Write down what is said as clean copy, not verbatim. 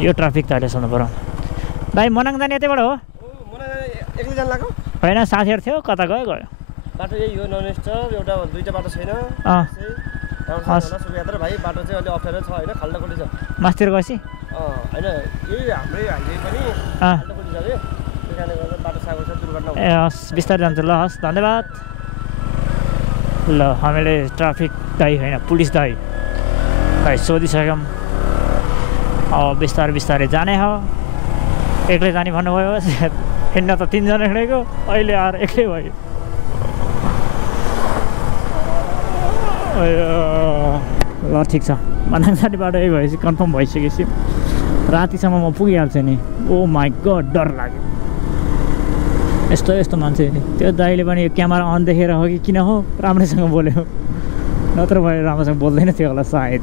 यो ट्राफिक त अहिले सोध्नु पऱ्यो दाइ मनाङ जाने यतैबाट हो एक्लै जान लाग्यो होइन साथीहरू थियो कता गयो बाटो यही हो नन स्टप एउटा दुईटा बाटो छैन सुविधा भाइ बाटो चाहिँ अलि अप्ठ्यारो छ होइन खाल्डाखुल्डी छ मास्तिर गएपछि होइन यही हाम्रै हाइवे पनि खाल्डाखुल्डी छ कि त्यही कारणले गर्दा बाटो सागो छ दुर्घटना ए हस् बिस्तारै जान्छु ल हस् धन्यवाद ल हामीले ट्राफिक दाइ होइन पुलिस दाइ सोधिसक्यौँ अब बिस्तारै जाने हो एक्लै जाने भन्नुभयो हिँड्न त 3 जना हिँडेको अहिले आएर एक्लै भयो ल ठिक छ मनाङ जाने बाटो यही भएपछि कन्फर्म भइसकेपछि रातिसम्म म पुगिहाल्छु नि ओ माई गड डर लाग्यो यस्तो मान्छे त्यो दाइले पनि क्यामेरा अन देखेर हो कि किन हो राम्रैसँग बोल्यो नत्र भयो राम्रोसँग बोल्दैन थियो होला सायद